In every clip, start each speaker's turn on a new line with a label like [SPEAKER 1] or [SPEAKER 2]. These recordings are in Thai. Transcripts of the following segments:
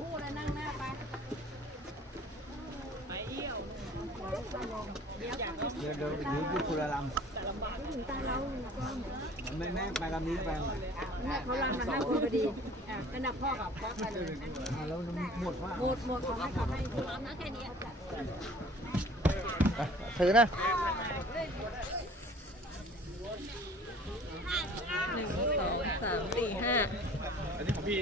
[SPEAKER 1] นู่นเลยนั่งหน้าไปไปเอี่ยว
[SPEAKER 2] เดี๋ยวอยู่คนละลำแม่ไปลำนี้ไปไหน
[SPEAKER 1] แม่เขาลำมา5 คนพอดีเป็นนักพ่อกับพ่อไปเลย
[SPEAKER 2] แล้วหมดว่า
[SPEAKER 1] หมดเขาให้ลำนะแค่นี้
[SPEAKER 2] ถือนะ
[SPEAKER 3] 1 2 3 4 5
[SPEAKER 4] อันนี้ของพี่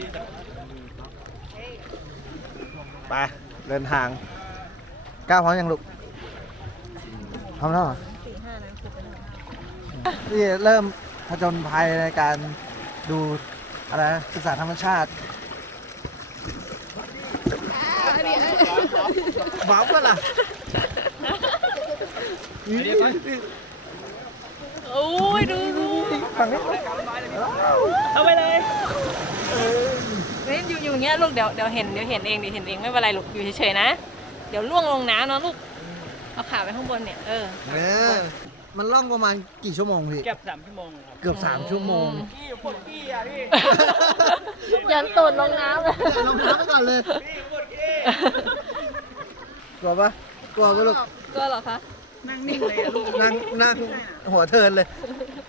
[SPEAKER 2] ไปเดินทางก้าวพร้อมยังลูกพร้อมแล้วเหรอนี่เริ่มผจญภัยในการดูอะไรศึกษาธรรมชาติบ้าป่ะล่ะ
[SPEAKER 3] โอ้ยดู
[SPEAKER 2] ฝั่งนี้
[SPEAKER 3] เอาไปเลยอยู่อย่างเงี้ยลูกเดี๋ยวเห็นเองไม่เป็นไรลูกอยู่เฉยๆนะเดี๋ยวล่วงลงน้ำนะลูกเอาขาไปข้างบนเนี่ย
[SPEAKER 2] มันล่องประมาณกี่ชั่วโมงพี่
[SPEAKER 4] เกือบ3 ชั่วโมงครับ
[SPEAKER 2] เกือบ3 ชั่วโมง
[SPEAKER 4] พี่ปวดขี้อ่ะพี่
[SPEAKER 3] ยันตูดลงน้ำเลย
[SPEAKER 2] ลงน้ำไปก่อนเลย
[SPEAKER 4] พี่ปวดขี้
[SPEAKER 2] กลัวปะกลัวปะลูก
[SPEAKER 3] กลัวเหรอคะ
[SPEAKER 4] นั่งนิ่งเลยลูก
[SPEAKER 2] นั่งหัวเทินเลย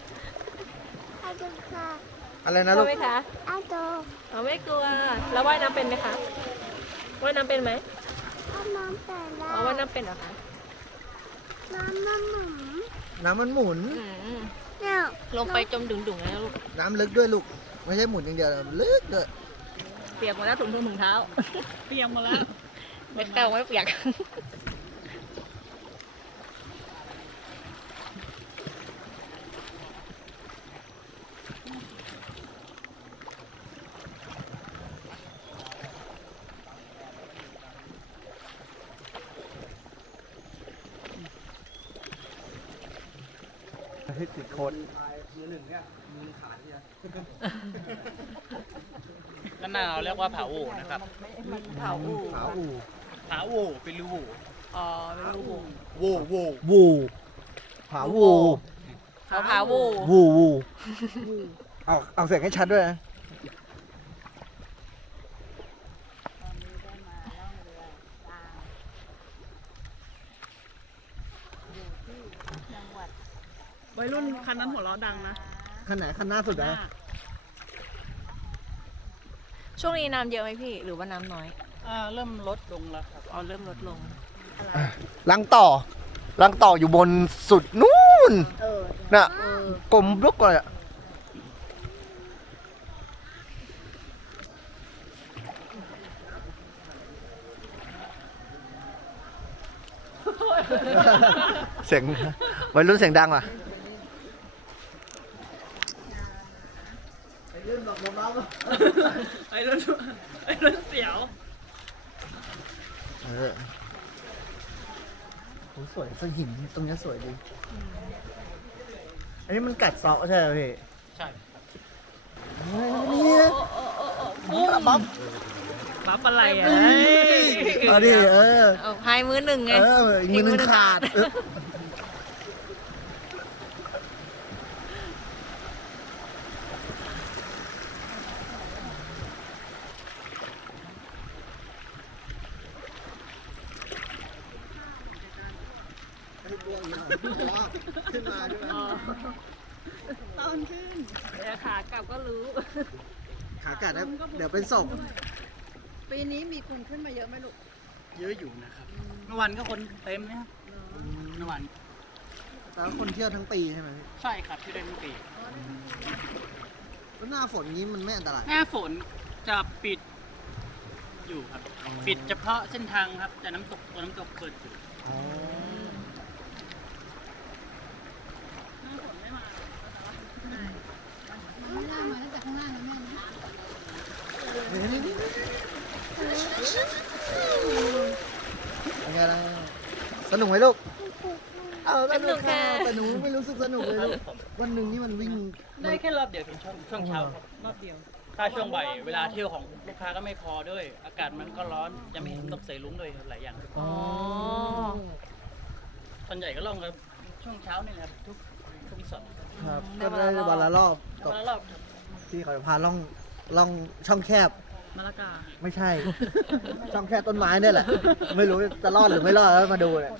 [SPEAKER 2] อะไรนะลูก
[SPEAKER 3] กลัวไหมคะเราไม่กลัวแล้วว่ายน้ำเป็นไหมคะว่ายน้ำเป็นไหมว่ายน้ำเป็นเหรอคะ
[SPEAKER 2] น้ำมันหมุน
[SPEAKER 3] ลงไปจมดุ่งๆนะลูก
[SPEAKER 2] น้ำลึกด้วยลูกไม่ใช่หมุนอย่างเดียวลึกเลย
[SPEAKER 3] เปียกหมดแล้วถุงเท้า
[SPEAKER 4] เปียกหมดแล้ว
[SPEAKER 3] ไม่เก่าไม่เปียก
[SPEAKER 2] ที่ติดโคตรมือ1เนี่ยมือขาดเนี่ย
[SPEAKER 4] นั่นน่ะเราเรียกว่าผาอู่นะครับ
[SPEAKER 3] เผาอู่
[SPEAKER 4] ผาอู่เป็นรูอู่
[SPEAKER 3] อ๋อเป็นรูอู่
[SPEAKER 2] วูผาวู
[SPEAKER 3] ผาวู
[SPEAKER 2] วูเอาเสียงให้ชัดด้วยนะ
[SPEAKER 4] วัยรุ่นคันนั้นหัวเราะดังนะ
[SPEAKER 2] คันไหนคันหน้าสุดนะ
[SPEAKER 3] ช่วงนี้น้ำเยอะไหมพี่หรือว่าน้ำน้อย
[SPEAKER 4] เริ่มลดลงแล้วครับ
[SPEAKER 3] เริ่มลดลง
[SPEAKER 2] ลังต่ออยู่บนสุดนู่นน่ะกลมลุกเลยอะเสียงวัยรุ่นเสียงดังว่ะไอ้รุ่นบอกเบา
[SPEAKER 4] ไอ้รุ่นเสียว
[SPEAKER 2] โหสวยสหินตรงนี้สวยดีอันนี้มันกัดเซาะใช่ไหมพี่
[SPEAKER 4] ใช่
[SPEAKER 2] นี่
[SPEAKER 4] บัฟอะไรอ่ะ
[SPEAKER 2] เอาดิ
[SPEAKER 3] เอาพายมือ1ไง
[SPEAKER 2] มือ1ขาดขึ้นมาด้วย
[SPEAKER 3] ตอนขึ้นเดี๋ยวขากลับก็รู้
[SPEAKER 2] ขากลับเดี๋ยวเป็นศพ
[SPEAKER 1] ปีนี้มีคนขึ้นมาเยอะไหมลูก
[SPEAKER 4] เยอะอยู่นะครับเมื่อวันก็คนเต็มนะครับเมื่อวัน
[SPEAKER 2] แล้วคนเที่ยวทั้งปีใช่ไหม
[SPEAKER 4] ใช่ครับที่ได้ทั้งปี
[SPEAKER 2] แล้วหน้าฝนนี้มันไม่อันตราย
[SPEAKER 4] หน้าฝนจะปิดอยู่ครับปิดเฉพาะเส้นทางครับแต่น้ำตกเปิดอยู่
[SPEAKER 2] เป็นไงล่ะสนุกไหมลูกสนุกค่ะแต่หนูไม่รู้สึกสนุกเลยลูกวันหนึ่งนี่มันวิ่ง
[SPEAKER 4] ได้แค่รอบเดียวถึงช่วงเช้ารอบเดียวถ้าช่วงบ่ายเวลาเที่ยวของลูกค้าก็ไม่พอด้วยอากาศมันก็ร้อนจะไม่เห็นนกเสลุ้งด้วยหลายอย่างส่วนใหญ่ก็ล่องกันช่วงเช้านี่แหละทุกสด
[SPEAKER 2] ครับก็ได้วันละรอบ
[SPEAKER 4] วันละรอบ
[SPEAKER 2] ที่เขาจะพาล่องช่องแคบ
[SPEAKER 1] มะละกา
[SPEAKER 2] ไม่ใช่ ช่องแค่ต้นไม้เนี่ยแหละ ไม่รู้จะรอดหรือไม่รอดแล้วมาดูเลย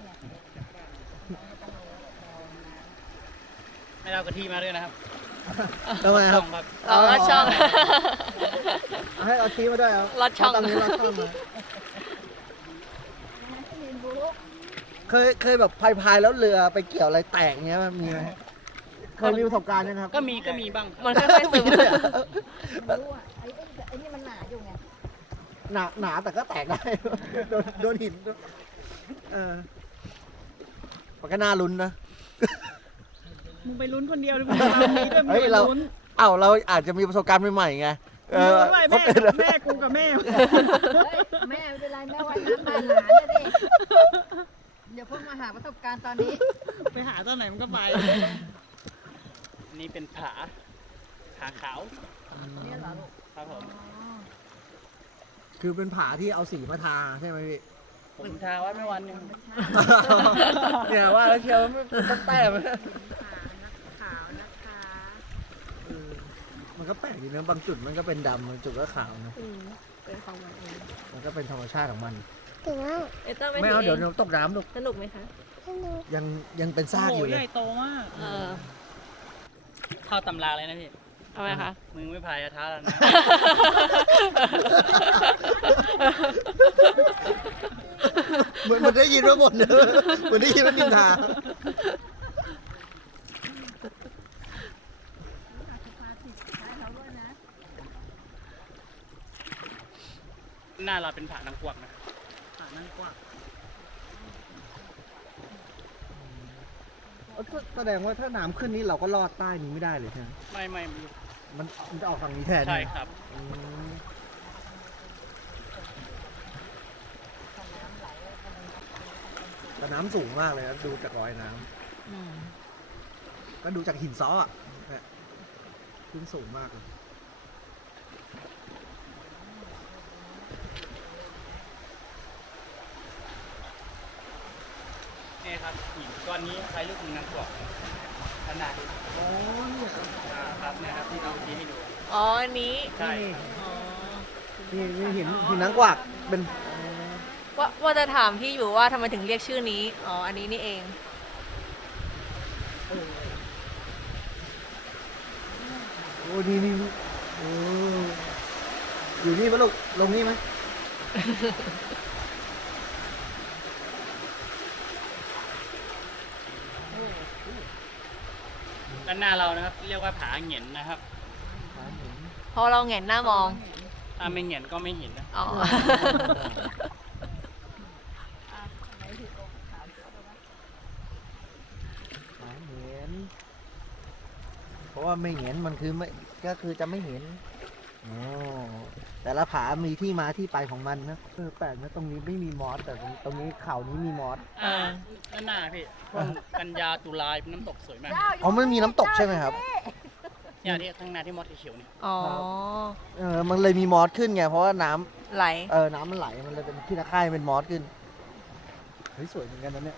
[SPEAKER 4] ไม่เอากะทิมาด้วยนะครับ
[SPEAKER 2] ทำไมครับ
[SPEAKER 4] ช่องครับ
[SPEAKER 3] อ๋อช่อง
[SPEAKER 2] เอาให้เอาชี้มาด้วยเอา
[SPEAKER 3] ลอดช่อง
[SPEAKER 2] เาตรงนี้ลอดช่องมาเคยแบบพายแล้วเรือไปเกี่ยวอะไรแตกเงี้ยมีไหมเคยมีประสบการณ์ยังครับ
[SPEAKER 4] ก็มีบ้าง
[SPEAKER 3] มันค่อยๆซึม
[SPEAKER 2] ด้วยอะ
[SPEAKER 1] รู้อ่ะไอ้นี่มันหนาอยู่ไง
[SPEAKER 2] หนาแต่ก็แตกได้ โดนหินมันก็น่าลุ้นนะ
[SPEAKER 1] มึงไปลุ้นคนเดียวเลยมึงเอานี้ด้วยมึง
[SPEAKER 2] เฮ้ย
[SPEAKER 1] ไป
[SPEAKER 2] เรา
[SPEAKER 1] ลุ้น
[SPEAKER 2] เราอาจจะมีประสบการณ์ใหม่ๆไง
[SPEAKER 1] มึงรู้ไหม
[SPEAKER 2] คน
[SPEAKER 1] แม่
[SPEAKER 2] อื่น
[SPEAKER 1] แม่กูกับแม่
[SPEAKER 5] แม่ไม่เป็นไรแม่ว่ายน้ำมาหลานนะดิอย่าเพิ่งมาหาประสบการณ์ตอนนี้
[SPEAKER 1] ไปหาตอนไหนมันก็ไป
[SPEAKER 4] อันนี้เป็นผาขาว
[SPEAKER 5] เนี่ยเหรอลูก
[SPEAKER 4] ครับผม
[SPEAKER 2] คือเป็นผาที่เอาสีมาทาใช่ไหมพี่
[SPEAKER 4] ผมทาไว้ไม่วันหนึง
[SPEAKER 2] เนี่ยว่าแล้วเชียวมันต้องแต้ม
[SPEAKER 1] ขาวนะคะ
[SPEAKER 2] มันก็แปลกดีนะบางจุดมันก็เป็นดำบางจุดก็ขาวนะ
[SPEAKER 3] เป็นของมันเอง
[SPEAKER 2] มันก็เป็นธรรมชาติของมัน
[SPEAKER 3] เอต้า
[SPEAKER 2] ไม่เอา
[SPEAKER 3] ถื
[SPEAKER 2] เดี๋ยวตกน้ำลูก
[SPEAKER 3] สนุกไหมคะ
[SPEAKER 2] ยังเป็นซากอยู่
[SPEAKER 1] โโห
[SPEAKER 2] เล
[SPEAKER 1] ใหญ่
[SPEAKER 2] ย
[SPEAKER 1] โตมาก
[SPEAKER 4] เข้าตำราเลยนะพี่
[SPEAKER 3] ทำไมคะ
[SPEAKER 4] มึงไม่พายอะท้าแล้วนะ
[SPEAKER 2] เหมือนมันได้ยินว่าหมดเนอะเหมือนได้ยินว่านินทา
[SPEAKER 4] หน้าเราเป็นผานางกวักนะ
[SPEAKER 1] ขาวนั่งกว่า
[SPEAKER 2] แสดงว่าถ้าน้ำขึ้นนี้เราก็ลอดใต้นี้ไม่ได้เลยใช่ไหม
[SPEAKER 4] ไม่
[SPEAKER 2] มันจะออกฝั่งนี้แทน
[SPEAKER 4] ใช่ครับ
[SPEAKER 2] อืมแต่น้ำสูงมากเลยนะดูจากรอยน้ำก็ดูจากหินซ้ออ่ะเนี่ยขึ้นสูงมากเลย
[SPEAKER 4] นี่ครับหินก้อนนี้ใช้ลูกมือนางกวักขนาด
[SPEAKER 2] อ๋อเนี่ย
[SPEAKER 4] ครับเนี่ยครับที่เราชี้ให้ดู
[SPEAKER 3] อ๋ออันนี้
[SPEAKER 4] ใช่
[SPEAKER 2] นี่หินนางกวักเป็น
[SPEAKER 3] ว่าจะถามพี่อยู่ว่าทำไมถึงเรียกชื่อนี้ อ๋อ อันนี้นี่เอง
[SPEAKER 2] โอ้นี่โอ้อยู่นี่ปะลูกลงนี่ไหม
[SPEAKER 4] ด้านหน้าเรานะครับ เรียกว่าผาเหงียนนะครับ
[SPEAKER 3] พอเราแหงนหน้ามอง
[SPEAKER 4] ถ้าไม่เหงียนก็ไม่เห็นนะ
[SPEAKER 3] อ๋อ
[SPEAKER 2] เห็นเพราะว่าไม่เห็นมันคือไม่ก็คือจะไม่เห็นอ๋อแต่ละผามีที่มาที่ไปของมันนะแปลกนะตรงนี้ไม่มีมอสแต่ตรงนี้เขานี้มีมอส
[SPEAKER 4] ด้านหน้าพี่ช่วงกันยาตุลาเป็นน้ำตกสวยมาก
[SPEAKER 2] อ๋อมันมีน้ำตกใช่ไหมครับ
[SPEAKER 4] เนี่ยที่ข้างหน้าที่มอสเขียวๆเนี่ย
[SPEAKER 3] อ๋อ
[SPEAKER 2] มันเลยมีมอสขึ้นไงเพราะว่าน้ำ
[SPEAKER 3] ไหล
[SPEAKER 2] น้ำมันไหลมันเลยเป็นที่ตะไคร่เป็นมอสขึ้นเฮ้ยสวยเหมือนกันนะเนี่ย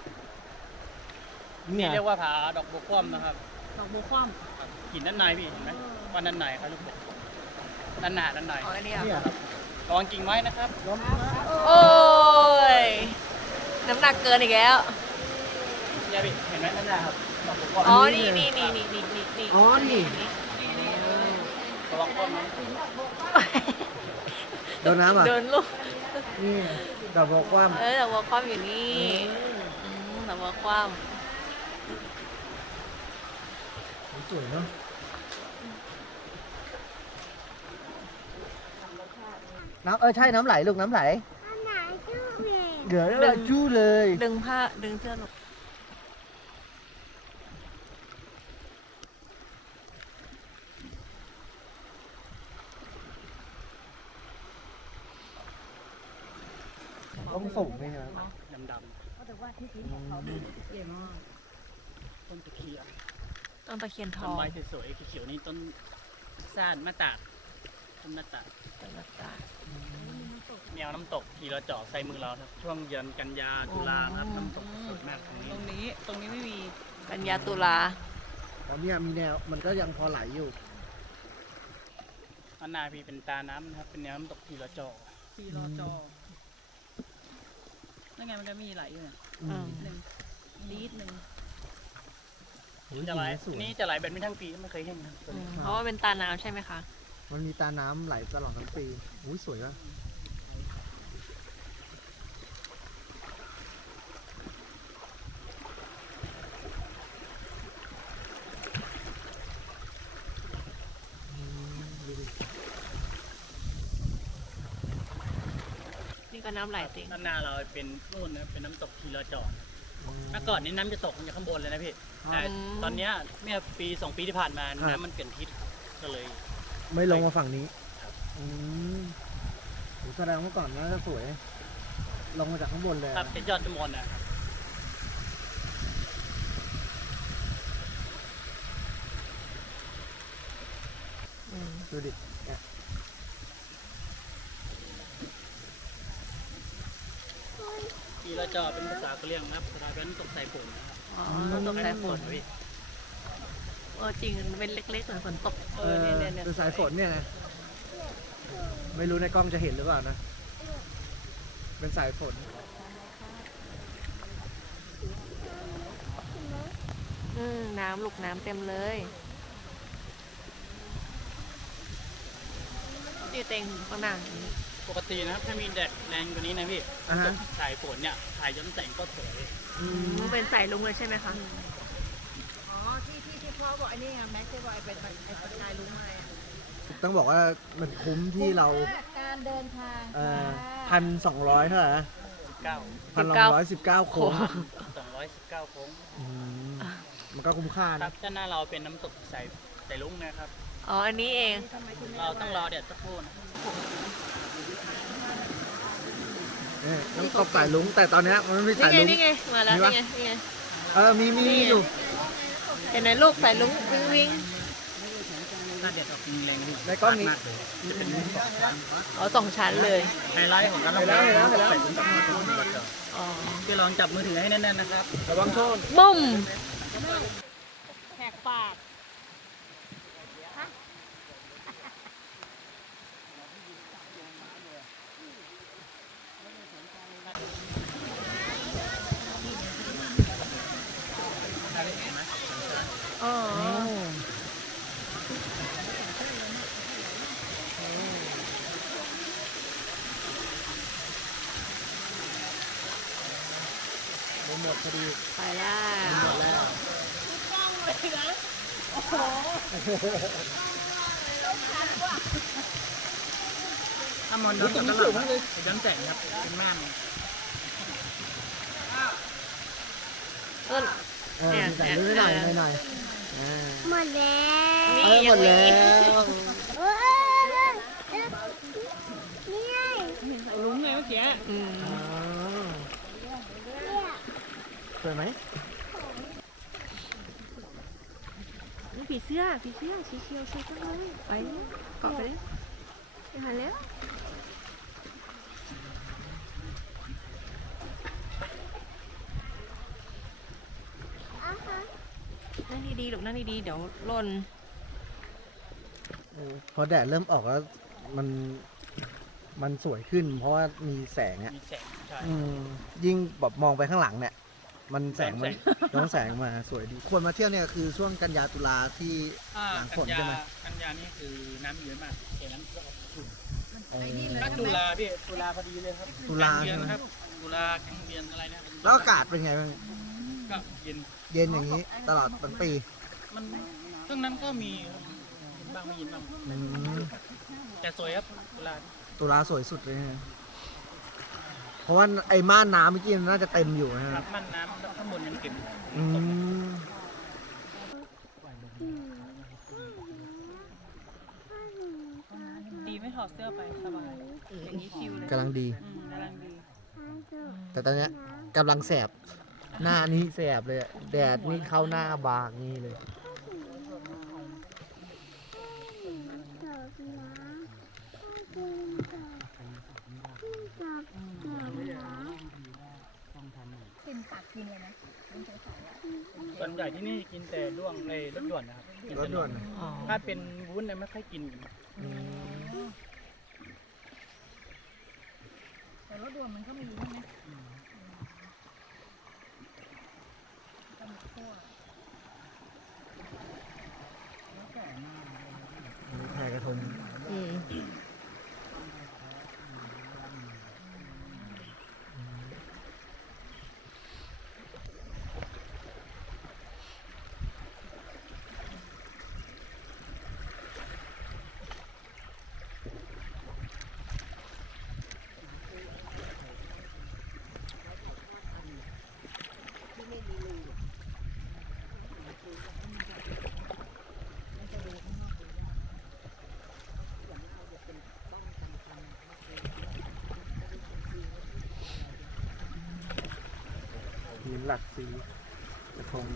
[SPEAKER 4] นี่เรียกว่าผาดอกบัวคว่ำนะครับ
[SPEAKER 1] ดอกบัวคว่
[SPEAKER 4] หินด้านในพี่เห็นไหมว่าด้านในครับลูกบอกด้านหน้าด้านใน
[SPEAKER 3] อ๋ออันนี้เหรอ
[SPEAKER 2] เนี่ยครับ
[SPEAKER 4] ระวังกิ่งไม้นะครับ
[SPEAKER 2] ล้มนะ
[SPEAKER 3] โอ้ย น้ำหนักเกินอีกแล้ว
[SPEAKER 4] เนี่ยพี่เห็นไหมด้านหน้าครับดอกบัวคว่ำ
[SPEAKER 3] อ๋อ นี่นี่
[SPEAKER 2] อ๋อนี่
[SPEAKER 4] ระวังคว่ำนะ
[SPEAKER 2] โดนน้ำอ่ะ
[SPEAKER 3] เดินลูก
[SPEAKER 2] นี่ดอกบอกว่า
[SPEAKER 3] แต่วัวคว่ำอยู่นี่แต่วัวคว่
[SPEAKER 2] สวยเนาะน้ำใช่น้ำไหลลูกน้ำไหลเดี๋ยวเราจู้เลย
[SPEAKER 3] ำดึงผ้า ดึงเสื้อลง
[SPEAKER 2] ต้องสูงไหมครับ
[SPEAKER 4] ดำๆต้นตะเคียน
[SPEAKER 3] ต้นตะเคียนท
[SPEAKER 4] ต้
[SPEAKER 3] อน ง
[SPEAKER 4] ไม้สวยๆเขียวๆนี่ต้นซ่านมะตาดต้นมะตาด
[SPEAKER 3] ต้นมะตาด
[SPEAKER 4] แนวน้ำตกที่เราเจาะใส่มือเราครับช่วงเดือนกันยาตุลาครับน้ำตกสวยมากตรง
[SPEAKER 1] ำ
[SPEAKER 4] นี้
[SPEAKER 1] ตรงนี้ไม่มี
[SPEAKER 3] กันยาตุลา
[SPEAKER 2] ตอนนี้มีแนวมันก็ยังพอไหลอยู่
[SPEAKER 4] อันนาพี่เป็นตาน้ำนะครับ เป็นน้ำตกทีละจอ
[SPEAKER 6] ทีรอจอนั่นไงมันก็มีไหลอยู่เนี่ย
[SPEAKER 3] อืม
[SPEAKER 6] หนึ่งลีดหนึ่ง
[SPEAKER 4] จะไหล
[SPEAKER 2] สวย
[SPEAKER 4] นี่จะไหลแบบไม่ทั้งปีไม่เคยเห็นครับ
[SPEAKER 3] เพราะว่าเป็นตาน้ำใช่ไหมคะ
[SPEAKER 2] มันมีตาน้ำไหลตลอดทั้งปีอุ้ยสวยว่ะดูดิ
[SPEAKER 3] นี่ก็น้ำไหลจริง
[SPEAKER 4] ด้านหน้าเราเป็นนู่นนะเป็นน้ำตกทีละจอนะเมื่อก่อนนี้น้ำจะตกมาจากข้างบนเลยนะพี่ แต่ตอนเนี้ยเมื่อปี 2 ปีที่ผ่านมาน้ำมันเปลี่ยนทิศก็เลย
[SPEAKER 2] ไม่ลงมาฝั่งนี้อืมโหแสดงว่าก่อนน่าจะสวย ลงมาจากข้างบนเลย
[SPEAKER 4] ครับเป็นยอดจมอนนะครับ
[SPEAKER 3] อืม
[SPEAKER 2] ดูดิเนี่ย
[SPEAKER 4] ทีละจอเป็นภาษากะเหรี่ยงนะครับภาษาเป็นน้ำตกสายฝนนะครับ
[SPEAKER 3] อ๋อตกสายฝน
[SPEAKER 4] พี่
[SPEAKER 3] จริงมันเป็นเล็กๆเหมือนฝนตก
[SPEAKER 2] ดูสายฝนเนี่ยนะไม่รู้ในกล้องจะเห็นหรือเปล่านะ เป็นสายฝน
[SPEAKER 3] น้ำลูกน้ำเต็มเลยนี่เต็งข้างหน้า
[SPEAKER 4] ปกตินะครับถ้ามีแดดแรงกว่านี้นะพี่
[SPEAKER 2] อ่าฮะ
[SPEAKER 4] สายฝนเนี่ยถ่ายย้อนแสงก็สวย
[SPEAKER 3] มันเป็นสายลุงเลยใช่ไหมคะ
[SPEAKER 5] อ๋อที่พ่อบอกไอ้นี่ไงแม็กซ์ที่บอกไอ้เป็นไอ้ชายรู้ไหมอะ
[SPEAKER 2] ต้องบอกว่ามันคุ้มที่เรา
[SPEAKER 5] การเดินทาง
[SPEAKER 2] 1,200เท่าไหร่นะ
[SPEAKER 4] 19
[SPEAKER 2] 1,219 โค้ง
[SPEAKER 4] 219โค้ง
[SPEAKER 2] อืมมันก็คุ้มค่า
[SPEAKER 4] ครั
[SPEAKER 2] นะ
[SPEAKER 4] บด้านหน้าเราเป็นน้ำตกสายลุงนะครับ
[SPEAKER 3] อ๋อ อันนี้เอง
[SPEAKER 4] เราต้องรอแดดสักครู่นะ
[SPEAKER 2] เนี่ยน้ำตกสายลุงแต่ตอนเนี้ยมันไม่มี
[SPEAKER 3] นี่
[SPEAKER 2] สาย
[SPEAKER 3] ไง
[SPEAKER 2] ลุง
[SPEAKER 3] นี่ไง มาแล้ว
[SPEAKER 2] มี
[SPEAKER 3] นี่
[SPEAKER 2] ปะ
[SPEAKER 3] ไง นี่ไง
[SPEAKER 2] มีอยู่
[SPEAKER 3] เห็นไหมลูกสายลุงวิ่งวิ่ง
[SPEAKER 4] ถ้าแดดออกแรงๆพี่
[SPEAKER 2] ในกล้องนี้
[SPEAKER 4] มากเลยจะเป็น2 ชั้น
[SPEAKER 3] อ๋อ2 ชั้นเลย
[SPEAKER 4] ไฮไลท์ของการ
[SPEAKER 2] เห็นแล้ว
[SPEAKER 4] สายลุงต้องมาตรงนี้ก่อน
[SPEAKER 3] อ๋อ
[SPEAKER 4] พี่ลองจับมือถือให้แน่นๆนะครับ
[SPEAKER 2] ระวังโทษ
[SPEAKER 3] บุ้ม
[SPEAKER 5] แหกปาก
[SPEAKER 3] อ๋อ
[SPEAKER 2] หมดพอดี
[SPEAKER 3] ไปแล้ว
[SPEAKER 2] หมดแล้ว
[SPEAKER 4] ถ้ามองย้อนจากด้านหลังนะย้อนแสงครับเป็นม่าน
[SPEAKER 3] ต้น
[SPEAKER 2] มีสายลุงหน่อยหน่อยหมดแล้ว
[SPEAKER 3] นี่
[SPEAKER 2] หม
[SPEAKER 3] ยัง
[SPEAKER 2] ด
[SPEAKER 3] มี
[SPEAKER 2] แล้ว
[SPEAKER 6] ลุงไงเมื่อกี้
[SPEAKER 3] อืม
[SPEAKER 2] อ๋อสวยไหม
[SPEAKER 3] นี่ผีเสื้อสีเขียวสวยจังเลยไปเลยเกาะไปเลยไปหาแล้วนั่งดีๆลูกนั่งดีๆเดี๋ยวหล่น
[SPEAKER 2] พอแดดเริ่มออกแล้วมันสวยขึ้น เพราะว่ามีแสงอ่ะ
[SPEAKER 4] มีแสงใช่
[SPEAKER 2] ยิ่งแบบมองไปข้างหลังเนี่ย มันแสงมัน
[SPEAKER 4] แสง
[SPEAKER 2] ย้อนแสงมาสวยดี ควรมาเที่ยวเนี่ยคือช่วงกันยาตุลาที่ หลังฝนใช่ไหม
[SPEAKER 4] กันยานี่คือน้ำเยอะมากเห็นน้ำก็ขุ่น
[SPEAKER 2] เออ
[SPEAKER 4] ก็ตุลาพี่ตุลาพอดีเลยครับ
[SPEAKER 2] ตุลา
[SPEAKER 4] กลงเดือนนะครับตุลากลางเดือนอะไรนะครับ
[SPEAKER 2] แล้วอากาศเป็นไงบ้าง
[SPEAKER 4] ก็เย็น
[SPEAKER 2] เย็นอย่างนี้ ตลอดทั้งปี
[SPEAKER 4] มันช่วงนั้นก็มีเย็นบ้างไม่เย็นบ้าง
[SPEAKER 2] อืม
[SPEAKER 4] แต่สวยครับตุลา
[SPEAKER 2] ตุลาสวยสุดเลยนะเพราะว่าไอ้ม่านน้ำเมื่อกี้มันน่าจะเต็มอยู่นะ
[SPEAKER 4] ค
[SPEAKER 2] ค
[SPEAKER 4] รั
[SPEAKER 2] รั
[SPEAKER 4] บบ มันน้ำข้างบนยังเก็บอยู่
[SPEAKER 2] อืม
[SPEAKER 6] ดีไม่ถอดเสื้อไปสบาย อย่างนี้ชิวเลย
[SPEAKER 2] กำลังดี
[SPEAKER 6] กำลังดี
[SPEAKER 2] แต่ตอนเนี้ยกำลังแสบ หน้านี่แสบเลยอะแดดนี่เข้าหน้าบากนี่เลย
[SPEAKER 5] กินผักกินเลยนะ
[SPEAKER 4] ส่วนใหญ่ที่นี่กินแต่ด้วงในรถด่วนนะครับกิน
[SPEAKER 2] ร
[SPEAKER 4] แต่
[SPEAKER 2] ถด่วน
[SPEAKER 3] อ๋อ
[SPEAKER 4] ถ้าเป็นวุ้นเนี่ยไม่ค่อยกิน
[SPEAKER 2] อืมหินหลักสีกระทง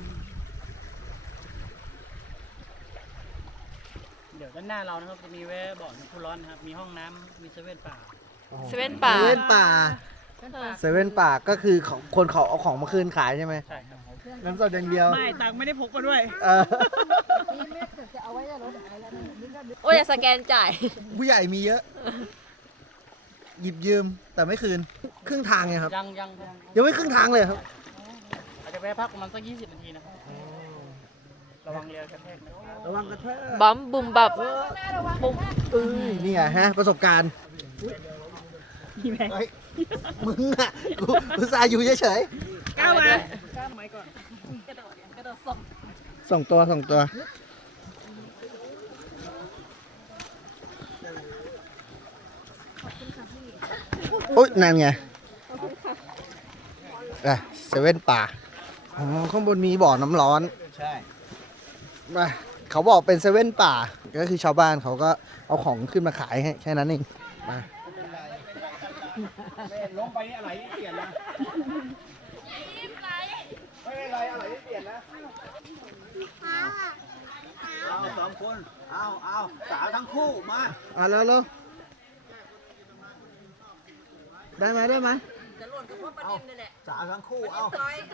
[SPEAKER 4] เดี๋ยวด้านหน้าเรานะครับจะมีแวะบ่อน้ำพุร้อนนะครับ มีห้องน้ำมีเซเว่นป่า
[SPEAKER 3] เซเว่นป่า
[SPEAKER 2] เซเว่นป่าเซเว่นป่าก็คือของคนเขาเอาของมาคืนขายใช่ไหม
[SPEAKER 4] ใช่ครับ
[SPEAKER 2] น้ำสดอย่างเดียว
[SPEAKER 6] ไม่ตังค์ไม่ได้พกมาด้วย
[SPEAKER 2] เออ
[SPEAKER 5] นี่แม่จะเอาไว้ในรถอะไรแล้วนี่ก็
[SPEAKER 3] โอ้ยอย่าสแกนจ่าย
[SPEAKER 2] ผู้ใหญ่มีเยอะ หยิบยืมแต่ไม่คืน ครึ่งทางไงครับ ยังไม่ครึ่งทางเลยครับ
[SPEAKER 4] อาจจะแวะพักประมาณสัก20 นาทีนะครับระวังเรือกระแทกนะครับ
[SPEAKER 2] ระวังกระแทก
[SPEAKER 3] บัมบุมบับบุม
[SPEAKER 2] นี่ไงฮะ ประสบการณ์
[SPEAKER 6] มีไหม
[SPEAKER 2] เฮ้ยมึงอ่ะกูอุตส่าห์อยู่เฉย
[SPEAKER 6] ก้าวมา
[SPEAKER 2] ๆส่งตัวโอ๊ยนั่นไงเซเว่นป่าอ๋อข้างบนมีบ่อน้ำร้อน ใช่เขาบอกเป็นเซเว่นป่า ก็คือชาวบ้านเขาก็เอาของขึ้นมาขายให้แค่นั้นเองมา
[SPEAKER 7] ล้มไปนี่อะไรเปลี่ยนนะไม่เป็นไรอะไรเปลี่ยนนะเอาสองคนเอาสาวทั้งคู่มา
[SPEAKER 2] แล้วได้ไหม
[SPEAKER 7] สาวทั้งคู่เอา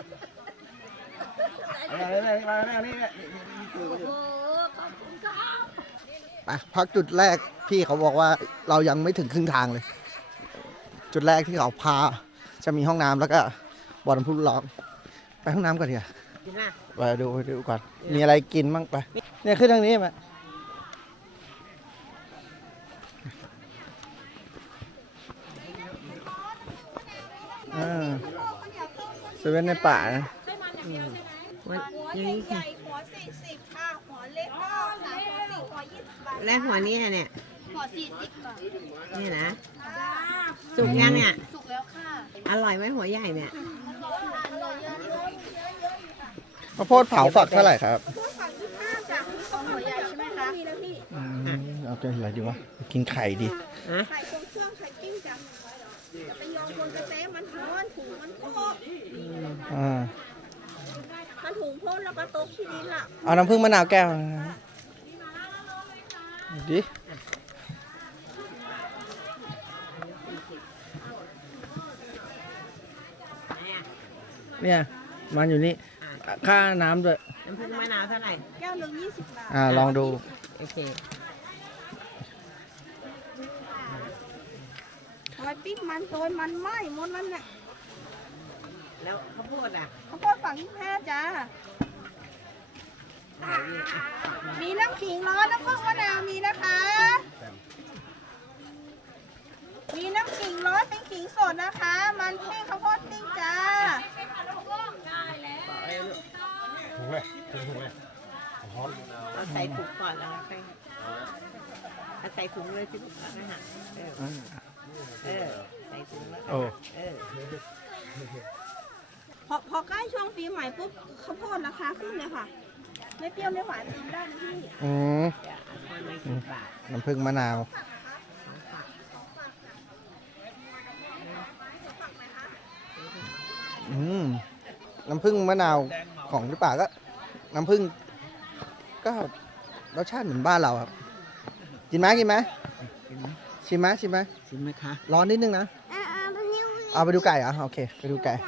[SPEAKER 2] ไปพักจุดแรกพี่เขาบอกว่าเรายังไม่ถึงครึ่งทางเลย จุดแรกที่เขาพาจะมีห้องน้ำแล้วก็บ่อน้ำพุร้อนไปห้องน้ำก่อนเถอะไปดูก่อนมีอะไรกินบ้างไปเนี่ยขึ้นทางนี้ไหมเซเว่นในป่านะ
[SPEAKER 1] หัวใหญ่หัว40ค่ะหัวเล็กก็3หัว4หัว20 บาท
[SPEAKER 5] และหัวนี้เนี่ย
[SPEAKER 1] หัว40ก่อน
[SPEAKER 5] นี่นะ สุกยังเนี่ย
[SPEAKER 1] สุกแล้วค่ะ
[SPEAKER 5] อร่อยไหมหัวใหญ่เนี่ย
[SPEAKER 2] ข้าวโพดเผาฝักเท่าไหร่ครับ
[SPEAKER 1] ฝั่งที่5จากหัวใหญ่ใช่ไหมคะมีแล้วพี่
[SPEAKER 2] เอาเป็นอะไรดีวะกินไข่ดิ
[SPEAKER 1] ไข่เครื่องไข่ปิ้งจ้ะจะไปยองบนกระเต๊มันร้อนถุงมันโคก มันถุงพ่นแล้วก็โต๊ะขี้ดินล่ะ
[SPEAKER 2] เอาน้ำผึ้งมะนาวแก้วดิเนี่ยมันอยู่นี่ค่าน้ำด้วย
[SPEAKER 5] น้ำผึ้งมะนาวเท่าไหร่
[SPEAKER 1] แก้วหนึ่ง20 บาท
[SPEAKER 2] ลองดู
[SPEAKER 5] โอเค
[SPEAKER 1] หอยปิ้งมันโดยมันไหม้หมดมันเนี่ย
[SPEAKER 5] แล้วข้าวโพดอ่ะ
[SPEAKER 1] ข้าวโพดฝั่งที่5จ้ามีน้ำขิงร้อนน้ำผึ้งมะนาวมีนะคะ มีน้ำขิงร้อนเป็นขิงสดนะคะ มันปิ้งข้าวโพดปิ้งจ้า
[SPEAKER 5] เอาใส่ถุงก่อนแล้วค่อยเอาใส่ถุงเลยสิลูกแล้วก็หั่นใส่ถุงแล้วก็
[SPEAKER 1] พอใกล้ช่วงปีใหม่ปุ๊บข้าวโพดราคาขึ้นเลยค่ะ ไม่เปรี้ยวไม่หวานกินได้นะพี่
[SPEAKER 2] น้ำผึ้งมะนาวน้ำผึ้งมะนาวของที่ป่าก็น้ำผึ้งก็รสชาติเหมือนบ้านเราครับกินไหมชิมไหมชิมไหมคะร้อนนิดนึงนะเอาไปดูไก่เหรอโอเคไปดูไก่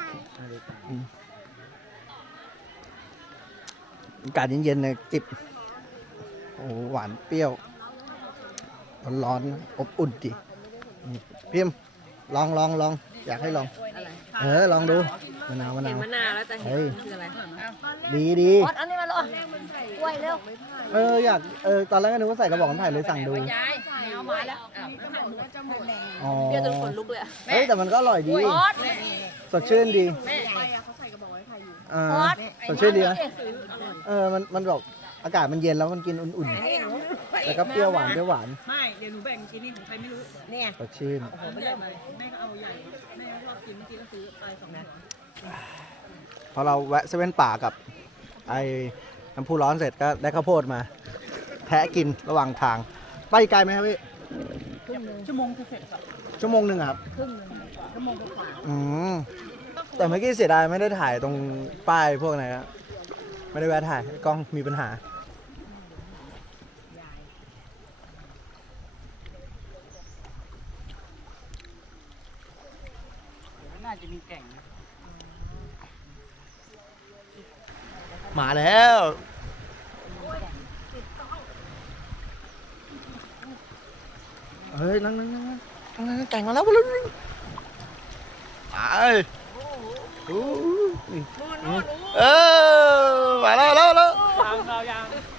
[SPEAKER 2] อากาศเย็นๆเลยจิบโอ้หวานเปรี้ยวร้อนๆอบอุ่นดีพิมพ์ลองอยากให้ลองลองดูมะนาว
[SPEAKER 3] เห็นมะนาวแล้วแต่เห็นคืออะไร
[SPEAKER 2] ดี
[SPEAKER 3] อดอันนี้มาลงกล้วยเร็ว
[SPEAKER 2] อยากตอนแรกก็นึกว่าใส่กระบอกน้ำไผ่เลยสั่งดู
[SPEAKER 3] ยายแมวมาแล้ว
[SPEAKER 2] อ๋อ
[SPEAKER 3] เปรี้ยวจนขนลุกเลยอะ
[SPEAKER 2] แต่มันก็อร่อยดี
[SPEAKER 3] อด
[SPEAKER 2] สดชื่นดี
[SPEAKER 3] แม่
[SPEAKER 2] อดสดชื่นดีนะมันแบบอากาศมันเย็นแล้วมันกินอุ่นๆแล้วก็เปรี้ยวหวาน
[SPEAKER 6] ไม่ เดี๋ยวหนูแบ่งกินนี่ของใครไม่รู้
[SPEAKER 5] เนี่ย
[SPEAKER 2] สดชื่น
[SPEAKER 6] แม่ก็เอาใหญ่ แม่ชอบกินเมื่อกี้ก็ซื้อไป2 หัว
[SPEAKER 2] พอเราแวะเซเว่นป่ากับไอ้น้ำพุร้อนเสร็จก็ได้ข้าวโพดมาแทะกินระหว่างทางไปไกลไหมครับพี่
[SPEAKER 6] ชั่วโมงจะเสร็จครับ
[SPEAKER 2] ชั่วโมงหนึ่งครับ
[SPEAKER 6] ชั่วโมงกว่า
[SPEAKER 2] อืม
[SPEAKER 6] ก
[SPEAKER 2] แต่เมื่อกี้เสียดายไม่ได้ถ่ายตรงป้ายพวกไหนอะไม่ได้แวะถ่ายกล้องมีปัญหา
[SPEAKER 4] น่าจะมีแก่งนะ
[SPEAKER 2] มาแล้วเฮ้ยนั่งแต่งมาแล้วไปเออมาแล้ว
[SPEAKER 3] ยางเรายาง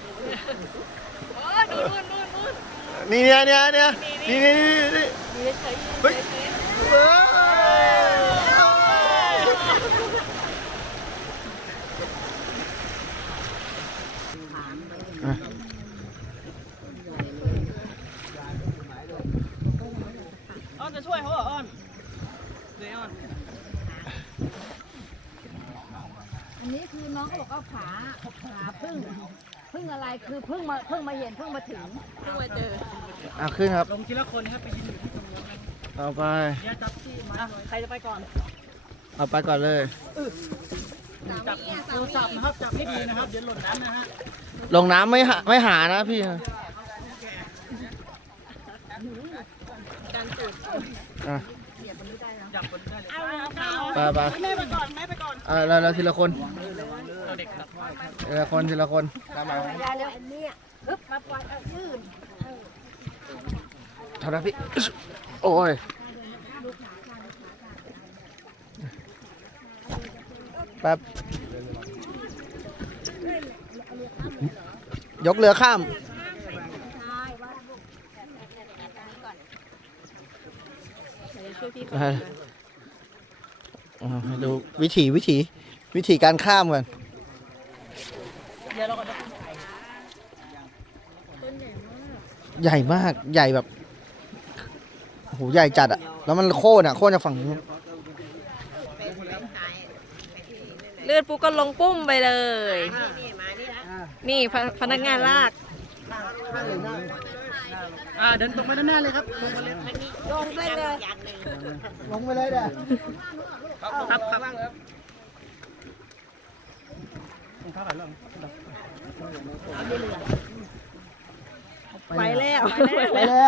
[SPEAKER 2] นี่นี่เฮ้ย
[SPEAKER 6] อ้อนจะช่วยเขาเหรออ้อนเดี๋ยวอ้อน
[SPEAKER 5] อันนี้คือน้องเขาบอกว่าผาพึ่งอะไรคือพึ่งมาเห็นพึ่งมาถึง
[SPEAKER 3] เพิ่งมาเจอ
[SPEAKER 2] เอาขึ้นครับ
[SPEAKER 4] ลงทีละคนนะครับไปยืนอยู่ที่ตรงนู้นนะ
[SPEAKER 2] เอาไป
[SPEAKER 4] เนี่ยจับที่มา
[SPEAKER 6] ใครจะไปก่อน
[SPEAKER 2] เอาไปก่อนเลย
[SPEAKER 4] จับโทรศัพท์นะครับจับให้ดีนะครับเดี๋ยวหล่นน้ำนะฮะ
[SPEAKER 2] ลงน้ำไม่หานะพี่
[SPEAKER 3] การสูด
[SPEAKER 2] อ่ะ
[SPEAKER 4] จับคนได้เลย
[SPEAKER 2] ไป
[SPEAKER 6] แม่ไปก่อนแม่ไปก่อน
[SPEAKER 2] เราทีละคน
[SPEAKER 4] เราเด็กครับ
[SPEAKER 2] ทีละคนตามมา
[SPEAKER 5] ได้แล้วอันนี้ปึ๊บมาปล่อยเอายืด
[SPEAKER 2] เท่านั้นพี่ โอ้ย แป๊บ ยกเรือข้าม
[SPEAKER 3] ช่วยพี่
[SPEAKER 2] ให้ดูวิธีการข้ามกัน
[SPEAKER 6] เดี๋ยวเราก็
[SPEAKER 2] ใหญ่มาก ใหญ่แบบโอ้โหใหญ่จัดอะแล้วมันโค่นจากฝั่งนี้
[SPEAKER 3] เลื่อนปุ๊บก็ลงปุ้มไปเลย นี่พนักงานลาก
[SPEAKER 4] เดินตรงไปด้านหน้าเลยครับลงมาเลย
[SPEAKER 2] ลงไปเลยเด้อ
[SPEAKER 4] ครับ
[SPEAKER 3] ไปแล้ว
[SPEAKER 2] ไปแล้ว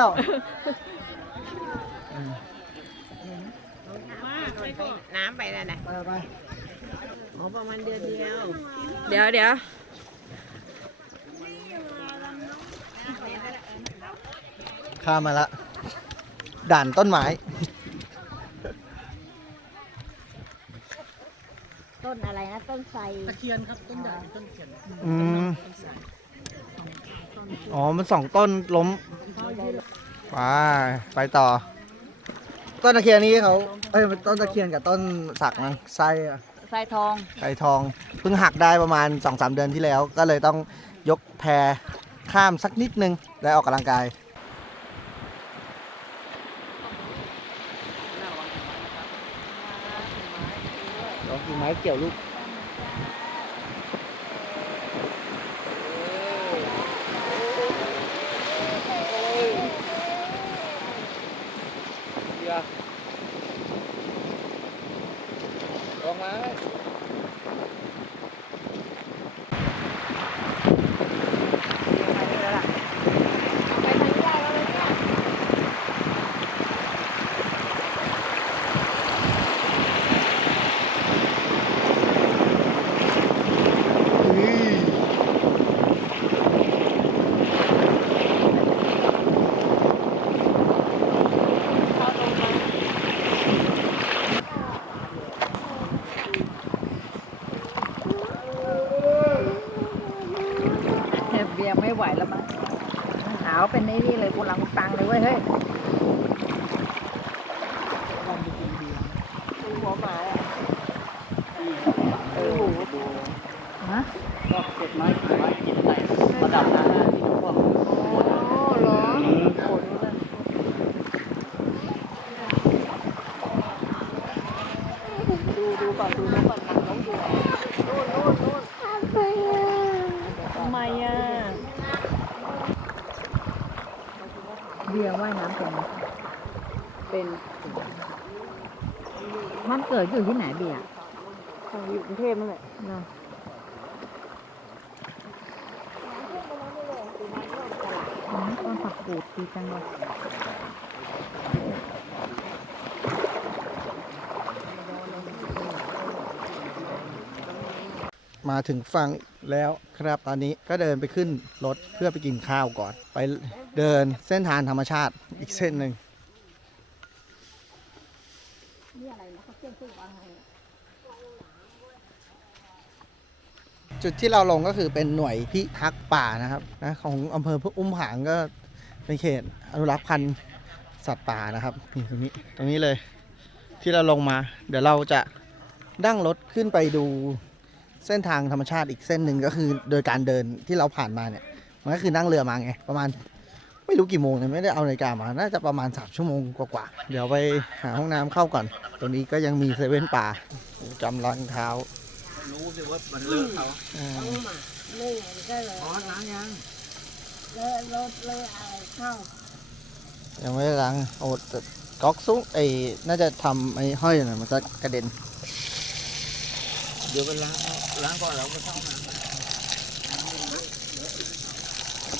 [SPEAKER 1] น้ำไปแล้วนะ
[SPEAKER 2] ไป
[SPEAKER 1] อ๋อประมาณเดือนเดียว
[SPEAKER 3] เดี๋ยว
[SPEAKER 2] ข้ามมาละ ด่านต้นไม้
[SPEAKER 5] ต้นอะไรนะต้นไทร
[SPEAKER 4] ตะเคียนครับต้นใหญ่เป็นต้นเคียน
[SPEAKER 2] อ๋อ มัน2 ต้นล้ม ไปต่อ ต้นตะเคียนนี้เขาต้นตะเคียนกับต้นสักนะไส้อะ
[SPEAKER 5] ทรายทอง
[SPEAKER 2] ไก่ทอง เพิ่งหักได้ประมาณ 2-3 เดือนที่แล้ว ก็เลยต้องยกแพข้ามสักนิดนึง และออกกำลังกายลองกิ่งไม้เกี่ยวลูก ลงมา
[SPEAKER 5] เบียร์ไม่ไหวแล้วมั้งหาวเป็นนี่เลยกูหลังตังเลยเว้ยเฮ้ยหัวหมาฮะ
[SPEAKER 4] ก็เก็บไม้กินได้ระดับนั้นนะที่พวก
[SPEAKER 5] โอ้เหรอดูก่อนน้องดูนู่น
[SPEAKER 3] ทำไมอ่ะ
[SPEAKER 5] เบียร์ว่ายน้ำเป็นไหมเป็นมันเกิดอยู่ที่ไหนเบียร์
[SPEAKER 3] อยู่กรุงเทพนั่นแหละเนาะต้นผักกูดดีจังเลย
[SPEAKER 2] มาถึงฝั่งแล้วครับตอนนี้ก็เดินไปขึ้นรถเพื่อไปกินข้าวก่อน ไปเดินเส้นทางธรรมชาติอีกเส้นหนึ่งจุดที่เราลงก็คือเป็นหน่วยพิทักษ์ป่านะครับนะของอำเภออุ้มผางก็เป็นเขตอนุรักษ์พันธุ์สัตว์ป่านะครับนี่ตรงนี้เลยที่เราลงมา เดี๋ยวเราจะนั่งรถขึ้นไปดูเส้นทางธรรมชาติอีกเส้นหนึ่งก็คือโดยการเดินที่เราผ่านมาเนี่ยมันก็คือนั่งเรือมาไงประมาณไม่รู้กี่โมงเนี่ยไม่ได้เอานาฬิกามาน่าจะประมาณ3 ชั่วโมงกว่าๆเดี๋ยวไปหาห้องน้ำเข้าก่อนตรงนี้ก็ยังมีเซเว่นป่าจำรองเท้า
[SPEAKER 7] รู้สิว่ามันเลิกเขา
[SPEAKER 2] อ่า
[SPEAKER 7] อ๋อล้างยัง
[SPEAKER 2] ยังไม่ได้ล้างโอ้แต่ก๊อกซุ้งไอ้น่าจะทำไอ้ห้อยหน่อยมันจะกระเด็น
[SPEAKER 7] เดี๋ยวไปล้างก่อนแล้วก็เข้ามา